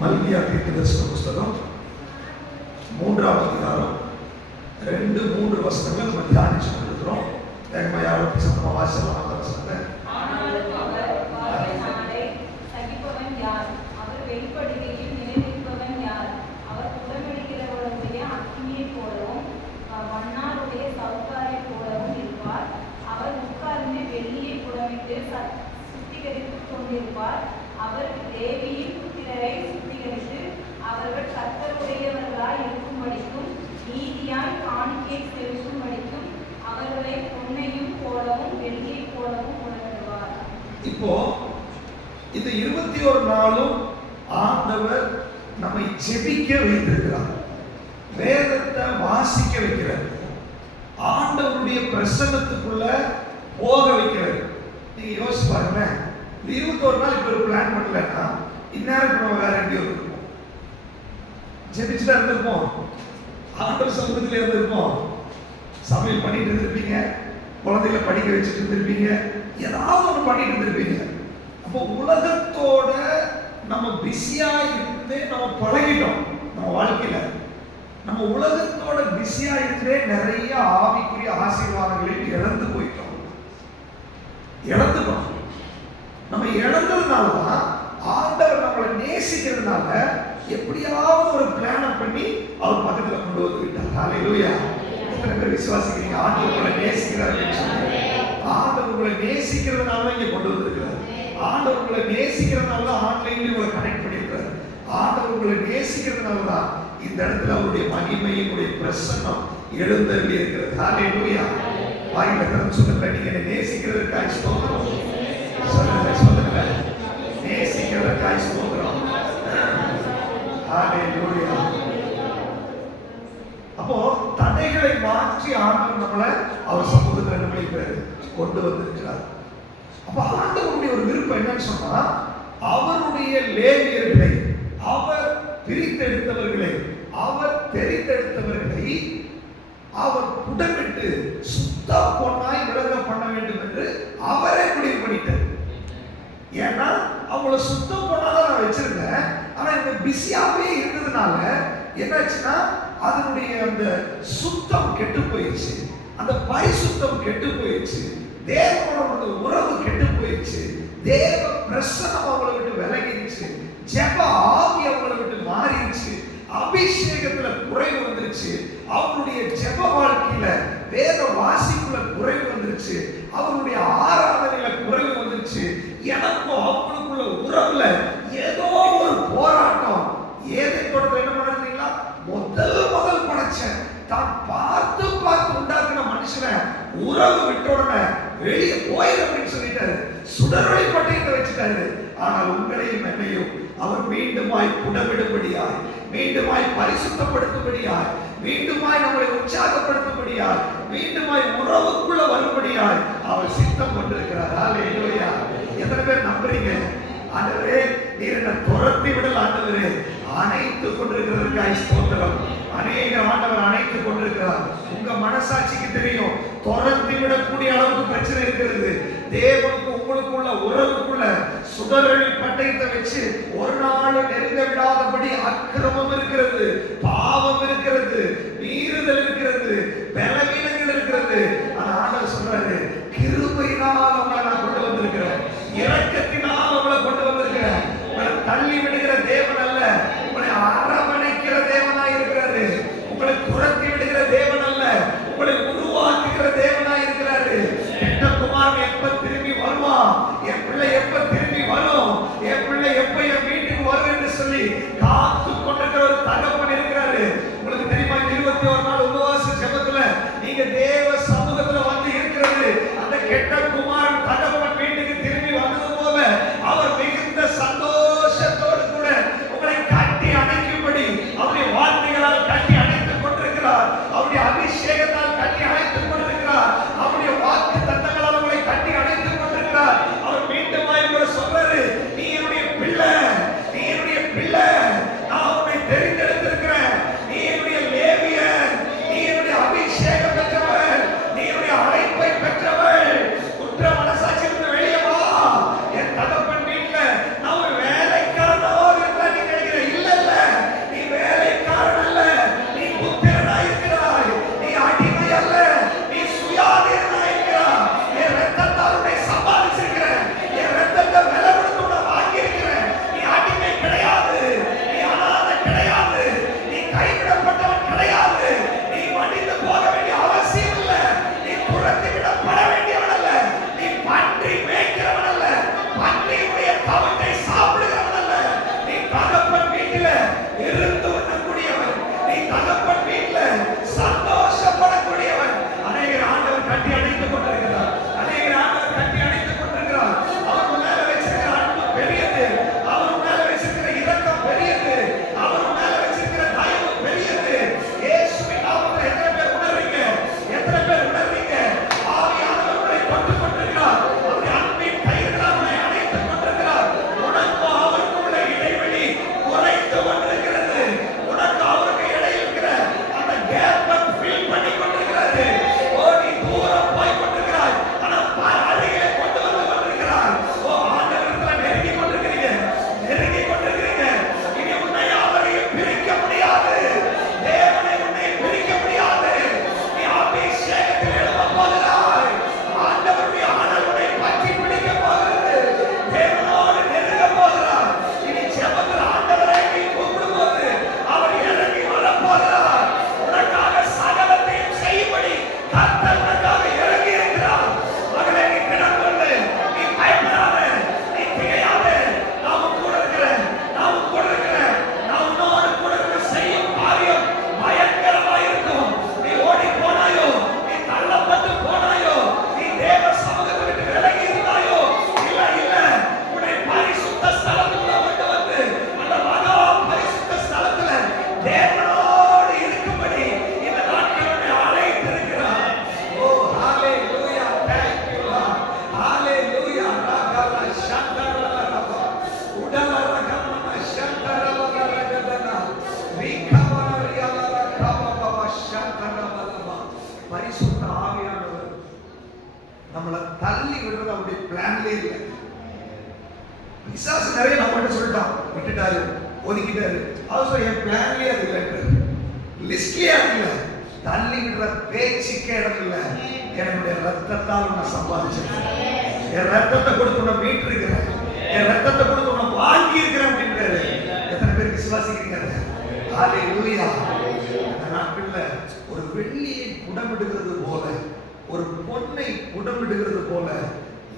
மல்கியா தீர்க்கதரிசன புஸ்தகம் 3ஆம் அதிகாரம் 2-3 வசனங்கள் நம்ம தியானிச்சு கொண்டிருக்கிறோம். வேகமா யாரும் சத்தமா வாசிக்கலாம் அந்த வசனத்தை. அவர் தேவியின் புத்திரரை சுத்திகரித்து அவர்கள் கர்த்தருடையவர்களாய் இருக்கும்படிக்கும் நீதியாய் காணிக்கை செலுத்தும்படிக்கும் அவர்களை பொன்னையும் போலவும் வெள்ளியை போலவும் உணர்த்துவார். இப்போ இந்த 21 நாளும் ஆண்டவர் நம்மை ஜெபிக்க வைத்திருக்கிறார், வேதத்தை வாசிக்க வைக்கிறார், ஆண்டவருடைய பிரசன்னத்துக்குள்ள போக வைக்கிறார். நீங்க யோசிச்சு பாருங்க, 21 நாள் இப்ப ஒரு பிளான் பண்ணலன்னா இந்நேரம் நம்ம வேற எங்கேயோ இருந்திருப்போம், ஜெபிச்சுட்டா இருந்திருப்போம், ஆண்டவர் சமூகத்தில் இருந்திருப்போம், சமையல் பண்ணிட்டு இருந்திருப்பீங்க, குழந்தைகளை படிக்க வச்சுட்டு இருந்திருப்பீங்க, ஏதாவது ஒன்று பண்ணிட்டு இருந்திருப்பீங்க. அப்போ உலகத்தோட நம்ம பிஸியா இருந்து நம்ம பழகிட்டோம். நம்ம வாழ்க்கையில நம்ம உலகத்தோட பிஸியா இருந்தே நிறைய ஆவிக்குரிய ஆசீர்வாதங்களை இழந்து போயிட்டோம். இழந்துட்டோம். நம்ம இழந்ததுனாலதான் ஆண்டவர் நம்மளை நேசிக்கிறதுனால எப்படியாவது ஒரு பிளான பண்ணி அவர் பக்கத்துல கொண்டு வந்து விட்டார். ஹல்லேலூயா. எத்தனை பேர் விசுவாசிக்கிறீங்க? ஆண்டவர் உங்களை நேசிக்கிறார். ஆண்டவர் உங்களை நேசிக்கிறதுனால இங்க கொண்டு வந்திருக்கிறார். ஆண்டவர் உங்களை நேசிக்கிறதுனால தான் ஆன்லைன்ல உங்களை கனெக்ட் பண்ணியிருக்கிறார். ஆண்டவர் உங்களை நேசிக்கிறதுனால தான் இந்த இடத்துல அவருடைய மகிமையினுடைய பிரசன்னம் எழுந்தருளி இருக்கிறது. ஹல்லேலூயா. வாயில திறந்து சொல்லுங்க, நீங்க என்னை நேசிக்கிறதுக்காக ஸ்தோத்திரம். சொல்லுங்க, நேசிக்கிறதுக்காக ஸ்தோத்திரம். ஹல்லேலூயா. அப்போ தடைகளை மாற்றி ஆண்டவர் நம்மளை அவர் சமூகத்தில் நம்மளை கொண்டு வந்திருக்கிறார். அப்ப ஆண்டவருடைய ஒரு விருப்பம் என்னன்னு சொன்னா, அவருடைய லேவியர்களை, அவர் பிரித்தெடுத்தவர்களை, அவர் தெரிந்தெடுத்தவர்களை அவர் புடமிட்டு சுத்த பொன்னாய் விளங்க பண்ண வேண்டும் என்று அவரே முடிவு பண்ணிட்டார். ஏன்னா அவங்கள சுத்த பொண்ணாதான் நான் வச்சிருந்தேன், ஆனா இந்த பிஸியாவே இருந்ததுனால என்னாச்சுன்னா அதனுடைய அந்த சுத்தம் கெட்டு போயிடுச்சு, அந்த பரிசுத்தம் கெட்டு போயிடுச்சு, தேவனோட உறவு கெட்டு போயிடுச்சு, தேவ பிரசன்னம் அவங்களை விட்டு விலகிடுச்சு, ஜெப ஆவி அவங்களை விட்டு மாறிடுச்சு, அபிஷேகத்துல குறைவு வந்துருச்சு, அவருடைய ஜெப வாழ்க்கையில வேத வாசிப்புல குறைவு வந்துருச்சு, அவருடைய ஆராதனையில குறைவு வந்துருச்சு. எனக்கும் அவங்களுக்குள்ள உறவுல ஏதோ ஒரு போராட்டம். ஏதை தோட்டத்தில் என்ன பண்ணுறீங்களா? முதல் படைச்சேன் தான் பார்த்து உண்டாக்குன மனுஷனை உறவு விட்ட உடனே வெளியே போயிரு அப்படின்னு சொல்லிட்டாரு, சுடரொளி பட்டயத்தை வச்சுட்டாரு. ஆனால் உங்களையும் என்னையும் அவர் மீண்டுமாய் புடமிடும்படியாய், மீண்டுமாய் பரிசுத்தப்படுத்தும்படியாய், மீண்டுமாய் நம்மளை உற்சாகப்படுத்தும்படியாய், மீண்டுமாய் உறவுக்குள்ள வரும்படியாய் அவர் சித்தம் கொண்டிருக்கிறார். ஹல்லேலூயா. எத்தனை பேர் நம்புறீங்க? ஆண்டவரே நீர் என்ன துரத்தி விடல், ஆண்டவரே அணைத்துக் கொண்டிருக்கிறதற்காக ஸ்தோத்திரம். அநேக ஆண்டவர் அணைத்துக் கொண்டிருக்கிறார். உங்க மனசாட்சிக்கு தெரியும், துரத்தி விடக்கூடிய அளவுக்கு பிரச்சனை இருக்கிறது. தேவனுக்கு உங்களுக்குள்ள உறவுக்குள்ள சுடரொளி பட்டயத்தை வச்சு ஒரு நாள் நெருங்க விடாதபடி அக்கிரமம் இருக்கிறது, பாவம் இருக்கிறது, மீறுதல் இருக்கிறது, பலவீனங்கள் இருக்கிறது. ஆனா ஆண்டவர் சொல்றாரு, கிருபையினால் உங்களை நான் கொண்டு வந்திருக்கிறேன், இரக்கத்தினால் உங்களை கொண்டு வந்திருக்கிறேன். உங்களை தள்ளி விடுகிற தேவன் அல்ல, உங்களை அரவணைக்கிற தேவனாய் இருக்கிறாரு. உங்களை துரத்தி விடுகிற தேவன் அல்ல, உங்களை உருவாக்குகிற தேவனாய் இருக்கிறாரு. என் குமாரன் எப்ப திரும்பி வருவான், என் பிள்ளை எப்ப திரும்பி வரும், என் பிள்ளை எப்ப என் வீட்டுக்கு வரும் என்று சொல்லி காத்து கொண்டிருக்கிற ஒரு பிளான்லயே இல்லை. பிசாசு நிறைய நம்மகிட்ட சொல்லிட்டான், விட்டுட்டாரு, ஒதுக்கிட்டாரு. அவர் என் பிளான்லயே அது இல்லை, லிஸ்ட்லயே அது இல்லை, தள்ளி விடுற பேச்சுக்கே இடம் இல்லை. என்னுடைய ரத்தத்தால் நான் சம்பாதிச்சிருக்கேன், என் ரத்தத்தை கொடுத்து உன்னை மீட்டு இருக்கிறேன், என் ரத்தத்தை கொடுத்து உன்னை வாங்கி இருக்கிறேன் அப்படின்றாரு. எத்தனை பேர் விசுவாசிக்கிறீங்க? ஹல்லேலூயா. இந்த நாட்கள்ல ஒரு வெள்ளியை புடமிடுகிறது போல, ஒரு பொன்னை புடமிடுகிறது போல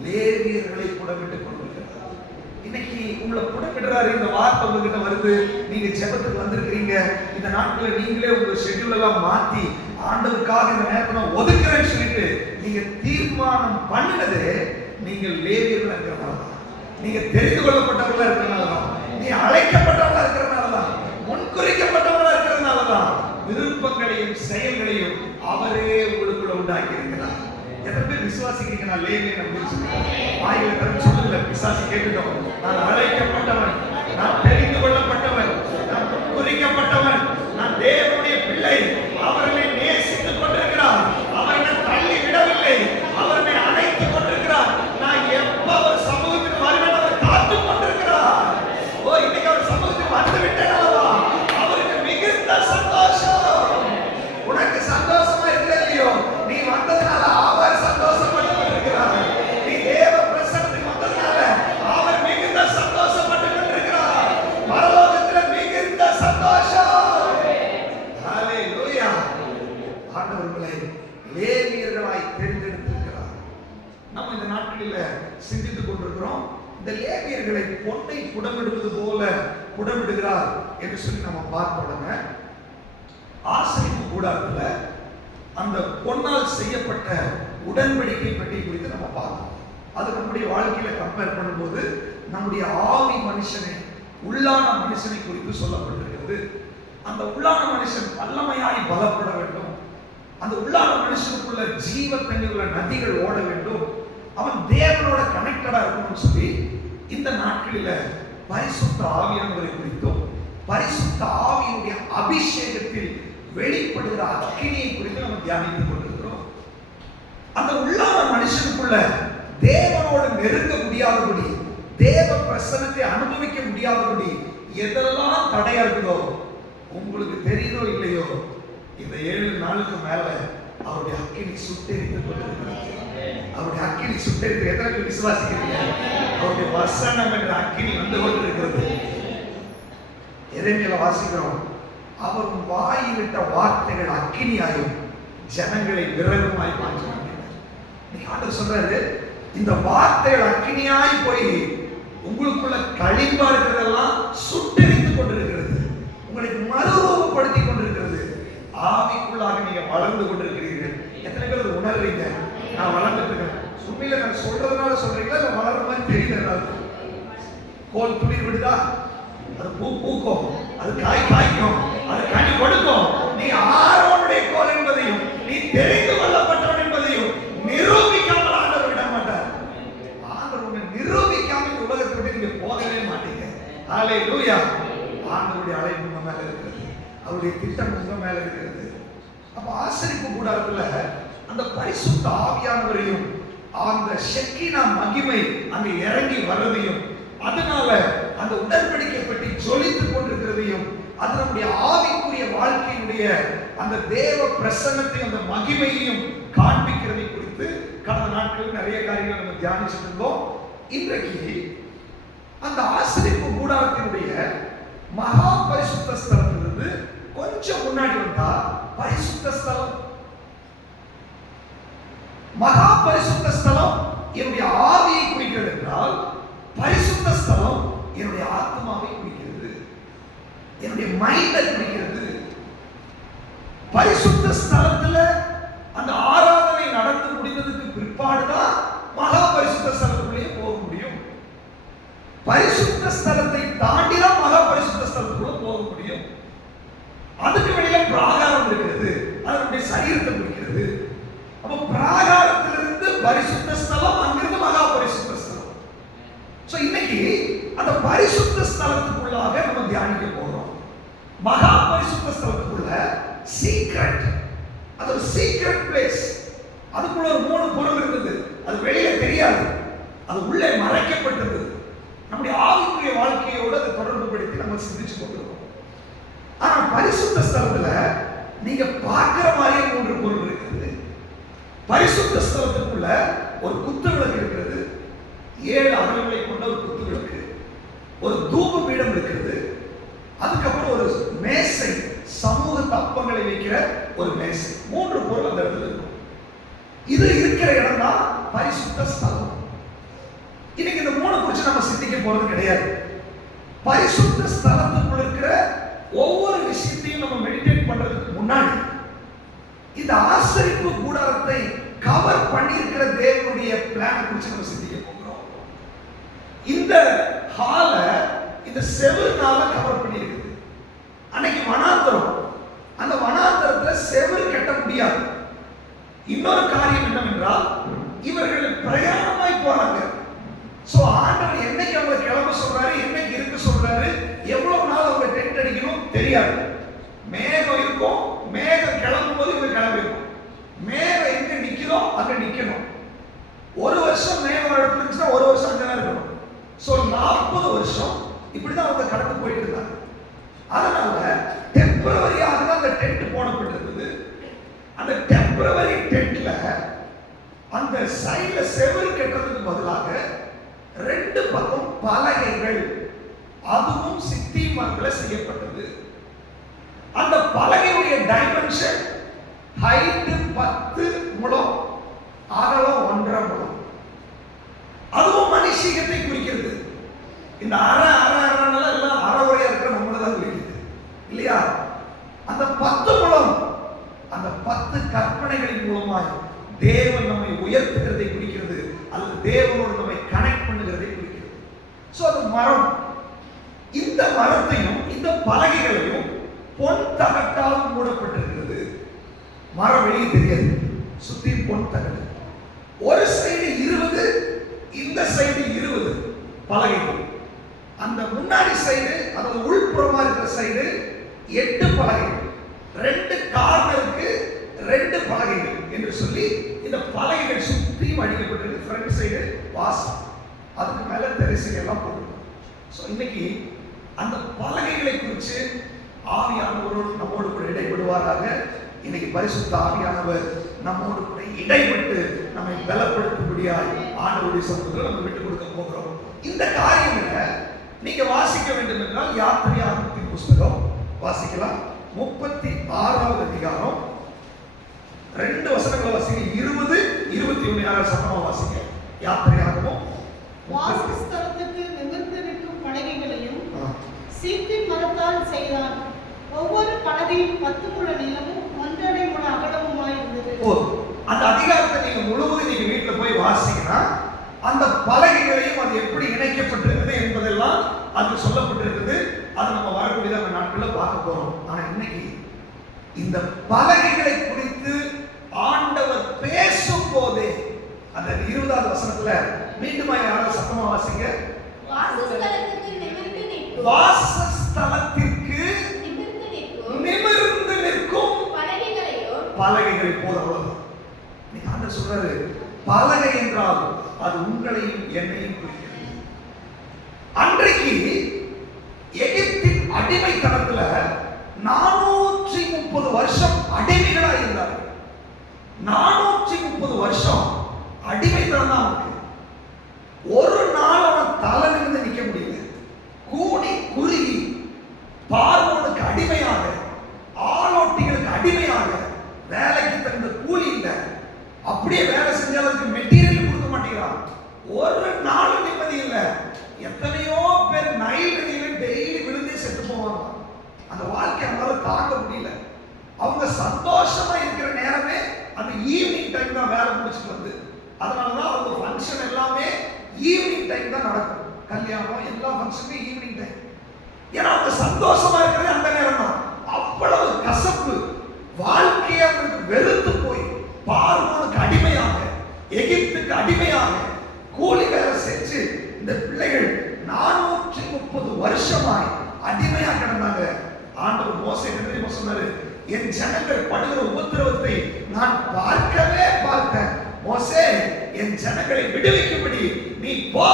லேவியர்களை புடமிட்டுக் கொண்டிருக்கிறார். இன்னைக்கு உங்களை புடமிடுறாரு. இந்த வார்த்தை உங்ககிட்ட வருது, நீங்க ஜெபத்துக்கு வந்திருக்கிறீங்க. இந்த நாட்களில் நீங்களே உங்க ஷெட்யூல் எல்லாம் மாத்தி ஆண்டவருக்காக இந்த நேரத்தை ஒதுக்குறேன்னு சொல்லிட்டு நீங்க தீர்மானம் பண்ணினது நீங்கள் லேவியர்களா இருக்கிறனால தான், நீங்க தெரிந்து கொள்ளப்பட்டவர்களா இருக்கிறனால தான், நீ அழைக்கப்பட்டவர்களா இருக்கிறனால தான், முன்குறிக்கப்பட்டவர்களா இருக்கிறனால தான் விருப்பங்களையும் செயல்களையும் அவரே உங்களுக்குள்ள உண்டாக்கி இருக்கிறார். எத்தனை பேர் விசுவாசிக்கிறீங்க? நான் லேவியன் அப்படின்னு சொல்லுங்க. வாயில திறந்து சொல்லுங்க. பிசாசு கேட்டுட்டோம். நான் அழைக்கப்பட்டவன், நான் தெரிந்து கொள்ளப்பட்டவன், நான் முன்குறிக்கப்பட்டவன், நான் தேவனுடைய பிள்ளை. அவர்களை நேசித்துக் கொண்டிருக்கிறார், அவர்களை தள்ளி விடவில்லை, அவர்களை அணைத்துக் கொண்டிருக்கிறார். நான் எப்ப அவர் சமூகத்துக்கு வருவேன் அவர் காத்துக் கொண்டிருக்கிறார். ஓ, இன்னைக்கு அவர் சமூகத்துக்கு வந்து விட்டேனவா அவருக்கு மிகுந்த சந்தோஷம். உனக்கு சந்தோஷமா இருக்கிறதையோ நீ வந்ததுனால அவர் சந்தோஷப்பட்டு கொண்டிருக்கிறார். நீ தேவ பிரசன்னத்துக்கு வந்ததுனால அவர் மிகுந்த சந்தோஷப்பட்டு கொண்டிருக்கிறார். பரலோகத்தில் மிகுந்த சந்தோஷம். ஹல்லேலூயா. ஆண்டவர்களை லேவியர்களாய் தேர்ந்தெடுத்திருக்கிறார். நம்ம இந்த நாட்களில் சிந்தித்துக் கொண்டிருக்கிறோம். இந்த லேவியர்களை பொன்னை புடமிடுவது போல புடமிடுகிறார் என்று சொல்லி நம்ம பார்த்த உடனே ஆசரிப்பு கூடாரத்துல அந்த பொன்னால் செய்யப்பட்ட உடன்படிக்கை பெட்டி குறித்து நம்ம பார்த்தோம். அது நம்முடைய வாழ்க்கையில கம்பேர் பண்ணும்போது நம்முடைய ஆவி மனுஷனை, உள்ளான மனுஷனை குறித்து சொல்லப்பட்டிருக்கிறது. அந்த உள்ளான மனுஷன் வல்லமையாய் பலப்பட வேண்டும். அந்த உள்ளான மனுஷனுக்குள்ள ஜீவ தண்ணீருள்ள நதிகள் ஓட வேண்டும். அவன் தேவனோட கனெக்டடா இருக்கணும்னு சொல்லி இந்த நாட்களில பரிசுத்த ஆவியானவரை குறித்தும் பரிசுத்த ஆவியினுடைய அபிஷேகத்தில் வெளிப்படுகிற அக்கினியை குறித்து நம்ம தியானித்துக் கொண்டிருக்கிறோம். அந்த உள்ளான மனுஷனுக்குள்ள தேவனோடு நெருங்க முடியாதபடி, தேவ பிரசன்னத்தை அனுபவிக்க முடியாதபடி எதெல்லாம் தடையா இருக்குதோ, உங்களுக்கு தெரியுதோ இல்லையோ, இந்த 7 நாளுக்கு மேல அவருடைய அக்கினி சுட்டெரித்துக் கொண்டிருக்கிறது. அவருடைய அக்கினி சுட்டெரித்து எத்தனை பேர் விசுவாசிக்கிறீங்க? அவருடைய வசனம் என்ற அக்கினி வந்து கொண்டிருக்கிறது. எரேமியால வாசிக்கிறோம், அவர் வாயிலிட்ட வார்த்தைகள் அக்கினியாயும் ஜனங்களை விறகுமாய் மாற்றினார். ஆண்டவர் சொல்றாரு, இந்த வார்த்தைகள் அக்கினியாய் போய் உங்களுக்குள்ள களிம்பா இருக்கிறதெல்லாம் சுட்டெரித்துக் கொண்டிருக்கிறது, உங்களை மறுரூபப்படுத்திக் கொண்டிருக்கிறது. ஆவிக்குள்ளாக நீங்க வளர்ந்து கொண்டிருக்கிறீர்கள். எத்தனை பேர் அதை உணர்றீங்க? நான் வளர்ந்துட்டு இருக்கேன். உண்மையில நான் சொல்றதுனால சொல்றீங்களா இல்ல வளர்ற மாதிரி தெரியல? கோல் துளிர் விடுதா, அது பூ பூக்கும், அது காய் காய்க்கும், அது கனி கொடுக்கும். நீ ஆரோனுடைய கோல் என்பதையும் நீ தெரிந்து கொள்ளப்பட்டவன் என்பதையும் நிரூபிக்காமல் ஆண்டவர் விட மாட்டார். ஆண்டவர் உன்னை நிரூபிக்காமல் உலகத்தை விட்டு நீங்க போகவே மாட்டீங்க. ஹல்லேலூயா. ஆண்டவருடைய அழைப்பு உங்க மேல இருக்கிறது, அவருடைய திட்டம் உங்க மேல இருக்கிறது. அப்ப ஆசரிப்பு கூடாரத்துல அந்த பரிசுத்த ஆவியானவரையும் அந்த ஷெக்கினா மகிமை அங்க இறங்கி வர்றதையும், அதனால அந்த உடன்படிக்கை பற்றி ஜொலித்துக் கொண்டிருக்கிறதையும், அது நம்முடைய ஆவிக்குரிய வாழ்க்கையினுடைய அந்த தேவ பிரசன்னத்தையும் அந்த மகிமையையும் காண்பிக்கிறதை குறித்து கடந்த நாட்களில் நிறைய காரியங்களை நம்ம தியானிச்சுட்டு இருந்தோம். இன்றைக்கு அந்த ஆசரிப்பு கூடாரத்தினுடைய மகா பரிசுத்த ஸ்தலத்திலிருந்து கொஞ்சம் முன்னாடி வந்தா பரிசுத்த ஸ்தலம். மகா பரிசுத்த ஸ்தலம் என்னுடைய ஆவியை குறிக்கிறது என்றால், பரிசுத்த ஸ்தலம் என்னுடைய ஆத்மாவை குறிக்கிறது, என்னுடைய மைண்டை குறிக்கிறது. பரிசுத்த ஸ்தலத்துல அந்த ஆராதனை நடந்து முடிந்ததுக்கு பிற்பாடுதான் மகா பரிசுத்த ஸ்தலத்துக்குள்ளே போக முடியும். பரிசுத்த ஸ்தலத்தை தாண்டிதான் மகா பரிசுத்த ஸ்தலத்துக்குள்ள போக முடியும். அதுக்கு வெளியில பிராகாரம் இருக்கிறது, அதனுடைய சரீரத்தை குறிக்கிறது. அப்ப பிராகாரத்திலிருந்து பரிசுத்த ஸ்தலம், அங்கிருந்து மகா பரிசுத்த ஸ்தலம். சோ இன்னைக்கு அந்த பரிசுத்த ஸ்தலத்துக்குள்ளாக நம்ம தியானிக்க போறோம். மகா பரிசுத்த ஸ்தலத்துக்குள்ள சீக்ரெட், அது ஒரு சீக்ரெட் பிளேஸ். அதுக்குள்ள ஒரு 3 பொருள் இருந்தது, அது வெளியில தெரியாது. அது உள்ளே மறைக்கப்பட்டிருந்தது. நம்முடைய ஆவிக்குரிய வாழ்க்கையோடு அதை தொடர்பு படுத்தி நம்ம சிந்திச்சு கொண்டிருக்கோம். ஆனா பரிசுத்த ஸ்தலத்துல நீங்க பார்க்கிற மாதிரியே 3 பொருள் இருக்குது. பரிசுத்த ஸ்தலத்துக்குள்ள ஒரு குத்து விளக்கு இருக்கிறது, 7 அகல்களை கொண்ட ஒரு குத்து விளக்கு, ஒரு தூப பீடம் இருக்கிறது, அதுக்கப்புறம் ஒரு மேசை, சமூக தப்பங்களை வைக்கிற ஒரு மேசை. 3 பொருள் அந்த இடத்துல இருக்கும். இது இருக்கிற இடம் தான் பரிசுத்த ஸ்தலம். இன்னைக்கு இந்த 3 குறித்து நம்ம சிந்திக்க போறது கிடையாது. பரிசுத்த ஸ்தலத்துக்குள்ள இருக்கிற ஒவ்வொரு விஷயத்தையும் நம்ம மெடிடேட் பண்றதுக்கு முன்னாடி இந்த ஆசரிப்பு கூடாரத்தை கவர் பண்ணியிருக்கிற தேவனுடைய பிளான் குறித்து நம்ம சிந்திக்க போகிறோம். இந்த ஹால இந்த செவருனால கவர் பண்ணியிருக்குது. அன்னைக்கு வனாந்தரம், அந்த வனாந்தரத்துல செவரு கட்ட முடியாது. இன்னொரு காரியம் என்னவென்றால் இவர்கள் பிரயாணமாய் போறாங்க. சோ ஆண்டவர் என்னைக்கு அவங்க கிளம்ப சொல்றாரு, என்னைக்கு இருக்க சொல்றாரு, எவ்வளவு நாள் அவங்க டென்ட் அடிக்கணும் தெரியாது. மேகம் இருக்கும், மேகம் கிளம்பும் போது இவங்க கிளம்பிடும். மேகம் எங்க நிக்கிறோ அங்க நிக்கணும். 1 வருஷம் மேகம் ஒரு இடத்துல இருந்துச்சுன்னா 1 வருஷம் அங்கதான் இருக்கணும். சோ 40 வருஷம் இப்படிதான் அவங்க கடந்து போயிட்டு இருந்தாங்க. அதனால டெம்பரவரியாக தான் அந்த டென்ட் போடப்பட்டிருந்தது. அந்த டெம்பரவரி டென்ட்ல அந்த சைடுல செவரு கட்டுறதுக்கு பதிலாக 2 பக்கம் பலகைகள், அதுவும் சித்தி மரத்துல செய்யப்பட்டது. அந்த பலகையுடைய டைமென்ஷன் ஹைட் 10 முழம், அகலம் 1.5 முழம். அதுவும் மனுஷீகத்தை குறிக்கிறது. இந்த அறனால எல்லாம் அறவுரையா இருக்கிற நம்மளதான் குறிக்கிறது இல்லையா? அந்த 10 முழம், அந்த 10 கற்பனைகளின் மூலமாய் தேவன் நம்மை உயர்த்துகிறதை குறிக்கிறது, அல்லது தேவனோடு நம்மை கனெக்ட் பண்ணுகிறதை குறிக்கிறது. சோ அது மரம். இந்த மரத்தையும் இந்த பலகைகளையும் பொன் தகட்டால் மூடப்பட்டிருக்கிறது. மரம் வெளியே தெரியாது, சுத்தி பொன் தகடு. ஒரு சைடு 20, இந்த சைடு 20 பலகைகள். அந்த முன்னாடி சைடு, அதாவது உள்புறமா இருக்கிற சைடு 8 பலகைகள், 2 கார்னருக்கு 2 பலகைகள் என்று சொல்லி இந்த பலகைகள் சுற்றியும் அடிக்கப்பட்டிருக்கு. ஃப்ரண்ட் சைடு வாசல், அதுக்கு மேல தெரசை எல்லாம் போட்டுருக்கோம். ஸோ இன்னைக்கு அந்த பலகைகளை குறித்து ஆவியானவரோடு நம்மோடு கூட இடைப்படுவாராக. இன்னைக்கு பரிசுத்த ஆவியானவர் நம்மோடு கூட இடைப்பட்டு நம்மை பலப்படுத்தும்படியாய் ஆண்டவருடைய சமூகத்தில் நம்ம விட்டுக் கொடுக்க போகிறோம். இந்த காரியங்களை நீங்க வாசிக்க வேண்டும் என்றால் யாத்திரையாகமத்தின் புஸ்தகம் வாசிக்கலாம். 36வது அதிகாரம் 2 வசனங்களை வாசிங்க. 20, 21 யாராவது சத்தமா வாசிங்க. யாத்திரையாகமம் வாசஸ்தலத்துக்கு நிமிர்ந்து நிற்கும் பலகைகளையும் சீத்தின் மரத்தால் செய்தான். ஒவ்வொரு பலகையும் 10 முழ நீளமும் 1.5 முழ அகலமுமாய் இருந்தது. அந்த அதிகாரத்தை நீங்க முழுவதும் நீங்க வீட்டுல போய் வாசிங்கன்னா அந்த பலகைகளையும் அது எப்படி இணைக்கப்பட்டிருக்கிறது என்பதெல்லாம் அது சொல்லப்பட்டிருக்குது. அது நம்ம வரக்கூடிய அந்த நாட்களில் பார்க்க போறோம். ஆனா இன்னைக்கு இந்த பலகைகளை குறித்து ஆண்டவர் பேசும் போதே அந்த 20வது வசனத்துல மீண்டும் யாராவது சத்தமா வாசிங்க. வாசஸ்தலத்துக்கு நிமிர்ந்து நிற்கும், வாசஸ்தலத்திற்கு நிமிர்ந்து நிற்கும் பலகைகளை போல. அவ்வளவுதான். நீங்க ஆண்டவர் சொல்றாரு, பலகை என்றால் அது உங்களையும் என்னையும் குறிக்கிறது. அன்றைக்கு எகிப்தின் அடிமைத்தனத்துல 430 வருஷம் அடிமைகளா இருந்தார்கள். 430 வருஷம் அடிமைத்தனம் தான் அவனுக்கு. ஒரு நாள் அவன் தலை நிமிர்ந்து நிற்க முடியல. கூடி குறுகி பார்வோனுக்கு அடிமையாக, ஆளோட்டிகளுக்கு அடிமையாக, வேலைக்கு தகுந்த கூலி இல்லை, அப்படியே வேலை செஞ்சாலும் மெட்டீரியல் கொடுக்க மாட்டேங்கிறான். ஒரு நாள் நிம்மதி இல்லை. எத்தனையோ பேர் நைல் நதியில டெய்லி விழுந்தே செத்து போவாங்க. அந்த வாழ்க்கை அவங்களால தாங்க முடியல. அவங்க சந்தோஷமா இருக்கிற நேரமே அந்த ஈவினிங் டைம் தான், வேலை முடிச்சுட்டு வந்து. அதனாலதான் அவங்க ஃபங்க்ஷன் எல்லாமே ஈவினிங் டைம் தான் நடக்கும். கல்யாணம் எல்லா ஃபங்க்ஷனுமே ஈவினிங் டைம். ஏன்னா அவங்க சந்தோஷமா இருக்கிறது அந்த நேரம் தான். அவ்வளவு கசப்பு வாழ்க்கையை அவங்களுக்கு வெறுத்து போய் பார்வோனுக்கு அடிமையாக, எகிப்துக்கு அடிமையாக கூலி வேலை செஞ்சு இந்த பிள்ளைகள் 430 வருஷமாய் அடிமையா கிடந்தாங்க. ஆண்டவர் மோசேக்கு சொன்னாரு, என் ஜனங்கள் படுகிற உபத்திரவத்தை நான் பார்க்கவே பார்த்தேன், மோசே என் ஜனங்களை விடுவிக்கும்படி நீ போ,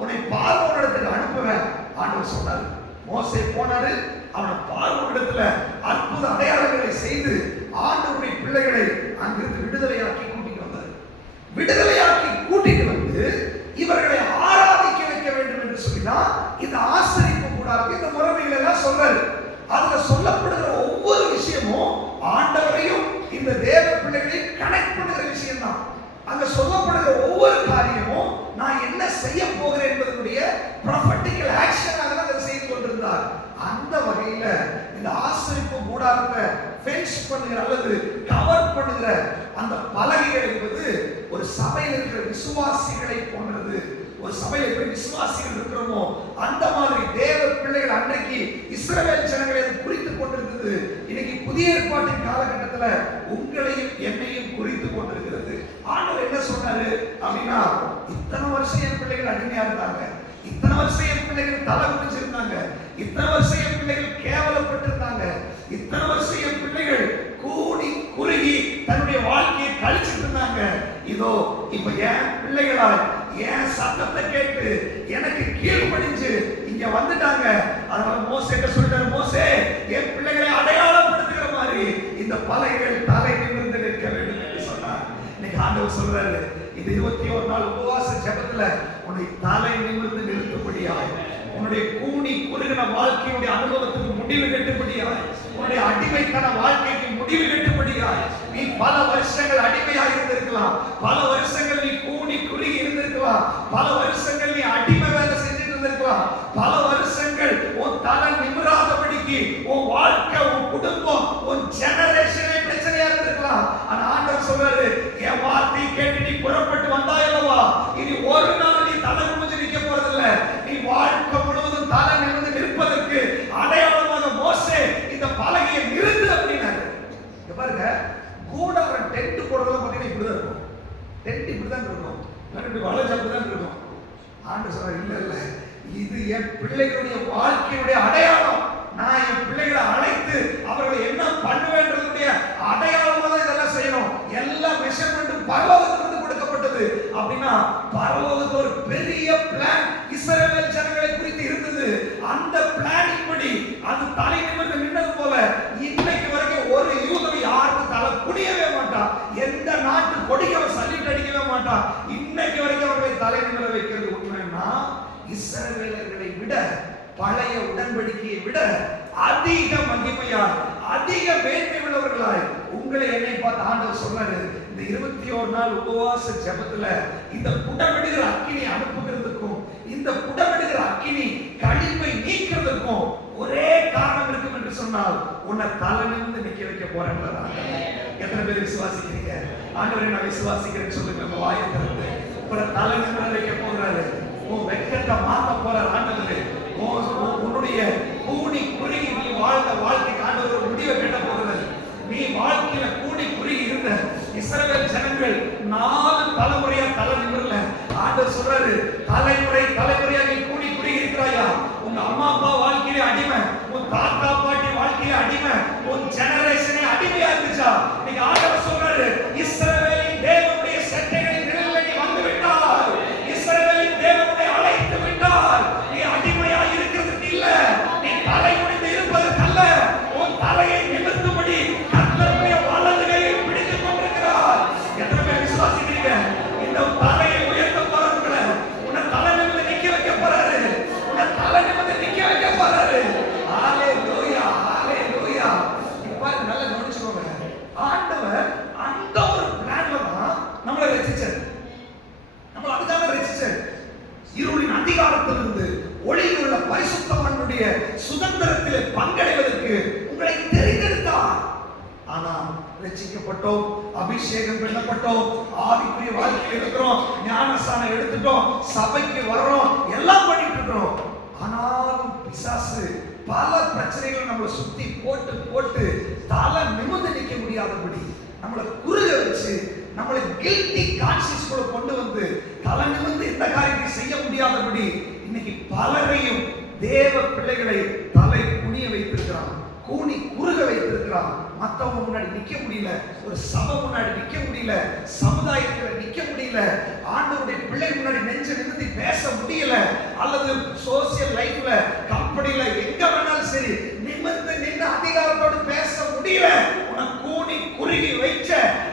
உன்னை பார்வோனிடத்துக்கு அனுப்புவேன் ஆண்டவர் சொன்னார். மோசே போனாரு, அவனை பார்வோனிடத்துல அற்புத அடையாளங்களை செய்து ஆண்டவருடைய பிள்ளைகளை அங்கிருந்து விடுதலையாக்கி கூட்டிட்டு வந்தார். விடுதலையாக்கி கூட்டிட்டு வந்து இவர்களை ஆராதிக்க வைக்க வேண்டும் என்று சொல்லிதான் இந்த ஆசரிப்பு கூடாது இந்த முறைமைகள் எல்லாம் சொல்றாரு. அதுல சொல்லப்படுகிற ஒவ்வொரு விஷயமும் ஆண்டவரையும் இந்த தேவ பிள்ளைகளையும் கனெக்ட் பண்ணுகிற விஷயம் தான். அங்க சொல்லப்படுகிற ஒவ்வொரு காரியமும் நான் என்ன செய்ய போகிறேன் என்பதனுடைய ப்ராஃபட்டிக்கல் ஆக்ஷனாக தான் அதை செய்து கொண்டிருந்தார். அந்த வகையில இந்த ஆசரிப்பு கூடாரத்தை ஃபென்ஸ் பண்ணுகிற அல்லது கவர் பண்ணுகிற அந்த பலகைகள் என்பது ஒரு சபையில் இருக்கிற விசுவாசிகளை போன்றது. ஒரு சபையில் எப்படி விசுவாசிகள் இருக்கிறோமோ அந்த மாதிரி தேவ பிள்ளைகள் அன்றைக்கு இஸ்ரவேல் ஜனங்களை அது குறித்துக் கொண்டிருந்தது. இன்னைக்கு புதிய ஏற்பாட்டின் காலகட்டத்தில் உங்களையும் என்னையும் குறித்துக் கொண்டிருக்கிறது. ஆண்டவர் என்ன சொன்னாரு அப்படின்னா, இத்தனை வருஷம் என் பிள்ளைகள் அடிமையா இருந்தாங்க, இத்தனை வருஷம் என் பிள்ளைகள் தலை குடிச்சிருந்தாங்க, இத்தனை வருஷம் என் பிள்ளைகள் கேவலப்பட்டிருந்தாங்க, இத்தனை வருஷம் என் பிள்ளைகள் கூடி குறுகி தன்னுடைய வாழ்க்கையை கழிச்சிட்டு இருந்தாங்க. இதோ இப்ப என் பிள்ளைகளால் என் சத்தத்தை கேட்டு எனக்கு கீழ்ப்படிஞ்சு இங்க வந்துட்டாங்க. அதனால மோசே கிட்ட சொல்லிட்டாரு, மோசே என் பிள்ளைகளை அடையாளப்படுத்துகிற மாதிரி இந்த பலகைகள் தலை நிமிர்ந்து நிற்க வேண்டும் என்று சொன்னார். இன்னைக்கு ஆண்டவர் சொல்றாரு, இது 21 நாள் உபவாச ஜெபத்துல உன்னை தலை நிமிர்ந்து நிறுத்தும்படியாய், உன்னுடைய கூனி குறுகின வாழ்க்கையுடைய அனுபவத்துக்கு முடிவு கட்டும்படியாய், உன்னுடைய அடிமைத்தன வாழ்க்கைக்கு முடிவு கட்டும்படியாய். நீ பல வருஷங்கள் அடிமையாக இருந்திருக்கலாம், பல வருஷங்கள் நீ கூனி குறுகி இருந்திருக்கலாம், பல வருஷங்கள் நீ அடிமை வேலை செஞ்சுட்டு இருந்திருக்கலாம், பல வருஷங்கள் உன் தலை நிமிராதபடிக்கு உன் வாழ்க்கை, உன் குடும்பம், உன் ஜெனரேஷனே பிரச்சனையா இருந்திருக்கலாம். ஆனா ஆண்டவர் சொல்றாரு, என் வார்த்தை கேட்டு நீ புறப்பட்டு வந்தாய் அல்லவா, இனி ஒரு நாள் நீ தலை நிமிர்ந்து நிற்க போறதில்ல, நீ வாழ்க்கை முழுவதும் தலை நிமிர்ந்து நிற்பதற்கு அடையாளமாக மோசே இந்த பலகையை நிறுத்து அப்படின்னாரு. பாருங்க, கூடாரம் டென்ட் போடுறதுல பார்த்தீங்கன்னா இப்படிதான் இருக்கும். டென்ட் இப்படிதான் இருக்கும், இப்படி வளைஞ்சு அப்படிதான் இருக்கும். ஆண்டு சொல்றாரு, இல்ல இல்ல, இது என் பிள்ளைகளுடைய வாழ்க்கையுடைய அடையாளம். நான் என் பிள்ளைகளை அழைத்து அவர்களை என்ன பண்ணுவேன்றதுடைய அடையாளமா தான் இதெல்லாம் செய்யணும். எல்லா மெஷர்மெண்ட்டும் பரலோகத்திலிருந்து கொடுக்கப்பட்டது. அப்படின்னா பரலோகத்துல ஒரு பெரிய பிளான் இஸ்ரவேல் ஜனங்களை குறித்து இருந்தது. அந்த பிளானின் படி அது தலை நிமிர்ந்து நின்னது போல இன்னைக்கு வரைக்கும் ஒரு யூதன் யாருக்கு தலை குனியவே மாட்டான், எந்த நாட்டு கொடிக்கு சல்யூட் அடிக்கவே மாட்டான். இன்னைக்கு வரைக்கும் அவர்களை தலை நிமிர வைக்கிறது உண்மைன்னா இஸ்ரவேலர்களை விட பழைய உடன்படிக்கையை விட அதிக மகிமையாய், அதிக மேன்மை உள்ளவர்களாய் உங்களை என்னை பார்த்து ஆண்டவர் சொன்னாரு. இந்த 21 நாள் உபவாச ஜெபத்துல இந்த புடமிடுகிற அக்கினி அனுப்புகிறதுக்கும் இந்த புடமிடுகிற அக்கினி கழிப்பை நீக்கிறதுக்கும் ஒரே காரணம் இருக்கும் என்று சொன்னால், உன்னை தலை நிமிர்ந்து நிக்க வைக்க போறேன். எத்தனை பேர் விசுவாசிக்கிறீங்க? ஆண்டவரை நான் விசுவாசிக்கிறேன்னு சொல்லுங்க. உங்க வாயை திறந்து உங்களை தலை நிமிர வைக்க போகிறாரு. உன் வெட்கத்தை மாத்த போறார் ஆண்டவர். உன்னுடைய கூடி குறுகி நீ வாழ்ந்த வாழ்க்கைக்கு ஆண்டவர் ஒரு முடிவை கட்ட போகிறது. நீ வாழ்க்கையில கூடி குறுகி இருந்த இஸ்ரவேல் ஜனங்கள் 4 தலைமுறையா தலை நிமிரல. ஆண்டவர் சொல்றாரு, தலைமுறை தலைமுறையா நீ கூடி குறுகி இருக்கிறாயா? உங்க அம்மா அப்பா வாழ்க்கையிலே அடிமை, உன் தாத்தா பாட்டி வாழ்க்கையிலே அடிமை, உன் ஜெனரேஷனே அடிமையா இருந்துச்சா? நீங்க ஆண்டவர் சொல்றாரு, இஸ்ரவேலின் தேவனுடைய செட்டைகளின் நிழலில் நீ வந்து விட்டாய், இஸ்ரவேலின் தேவனை அழைத்து விட்டாய். நீ அடிமையா இருக்கிறதுக்கு இல்ல, நீ தலை குனிந்து இருப்பதற்கு அல்ல, உன் தலையை நிமிர்த்தும்படி கர்த்தருடைய வலது கையை பிடித்துக் கொண்டிருக்கிறார். எத்தனை பேர் விசுவாசிக்கிறீங்க? இந்த தலையை உயர்த்த போறவங்கள உன்னை தலை நிமிர்ந்து நிக்க வைக்க போறாரு, உன்னை தலை நிமிர்ந்து நிக்க வைக்க போறாரு. ஹalleluya, ஹalleluya. இப்ப நல்லா கவனிச்சுக்கோங்க. ஆண்டவர் அந்த ஒரு பிளான்ல தான் நம்மளை ரட்சிச்சார். நம்ம அதுக்காக ரட்சிச்சார். இருளின் அதிகாரத்திலிருந்து ஒளியில் உள்ள பரிசுத்தவான்களுடைய சுதந்திரத்திலே பங்கடைவதற்கு உங்களை தெரிந்தெடுத்தார். ஆனால் ரட்சிக்கப்பட்டோம், அபிஷேகம் பண்ணப்பட்டோம், ஆவிக்குரிய வாழ்க்கையில் இருக்கிறோம், ஞானஸ்நானம் எடுத்துட்டோம், சபைக்கு வர்றோம், எல்லாம் பண்ணிட்டு இருக்கிறோம். ஆனாலும் பிசாசு பல பிரச்சனைகள் நம்மளை சுத்தி போட்டு போட்டு தலை நிமிர்ந்து நிற்க முடியாதபடி நம்மளை குறுக வச்சு நம்மளை கில்ட்டி கான்ஷியஸ் கூட கொண்டு வந்து தலை நிமிர்ந்து இந்த காரியத்தை செய்ய முடியாதபடி இன்னைக்கு பலரையும் தேவ பிள்ளைகளை தலை குனிய வைத்திருக்கிறான். கூனி குறுக வைத்திருக்கிறான். மத்தவங்க முன்னாடி நிக்க முடியல, ஒரு சபை முன்னாடி நிக்க முடியல, சமுதாயத்துல நிக்க முடியல, ஆண்டவருடைய பிள்ளை முன்னாடி நெஞ்ச நிறுத்தி பேச முடியல, அல்லது சோசியல் லைஃப்ல கம்பெனில எங்க வேணாலும் சரி நிமிர்ந்து நின்று அதிகாரத்தோடு பேச முடியல. உனக்கு கூனி குறுகி வைச்ச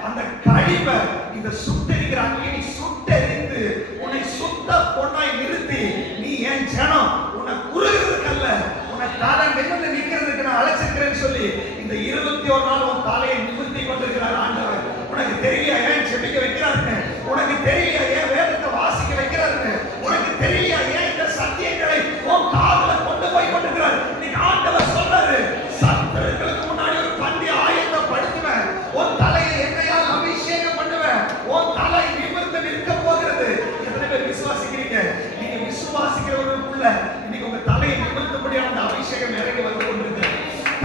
அந்த கழிவை இந்த சுட்டெரிக்கிற அக்கினி சுட்டெரித்து உன்னை சுத்த பொண்ணாய் நிறுத்தி, நீ என் ஜனம், உன்னை குறுகிறதுக்கல்ல, உன்னை தலை நிமிர்ந்து நிக்கிறதுக்கு நான் அழைச்சிருக்கிறேன்னு சொல்லி இந்த 21 நாள் உன் தலையை நிமிர்த்தி கொண்டிருக்கிறார் ஆண்டவர். உனக்கு தெரியலையா ஏன் செபிக்க வைக்கிறாருன்னு? உனக்கு தெரியலையா ஏன் வேதத்தை வாசிக்க வைக்கிறாருன்னு? உனக்கு தெரியலையா ஏன் இந்த சத்தியங்களை உன் காதுல கொண்டு போய் கொண்டிருக்கிறார்? இன்னைக்கு ஆண்டவர் சொல்றாரு, சத்துருக்களுக்கு முன்னாடி ஒரு பந்தி ஆயத்தப்படுத்துவேன், உன் தலையை எண்ணெயால் அபிஷேகம் பண்ணுவேன், உன் தலை நிமிர்ந்து நிற்க போகிறது. எத்தனை பேர் விசுவாசிக்கிறீங்க? நீங்க விசுவாசிக்கிறவர்களுக்குள்ள இன்னைக்கு உங்க தலையை நிமிர்த்தபடியான அந்த அபிஷேகம் இறங்கி வந்து கொண்டிருக்கு.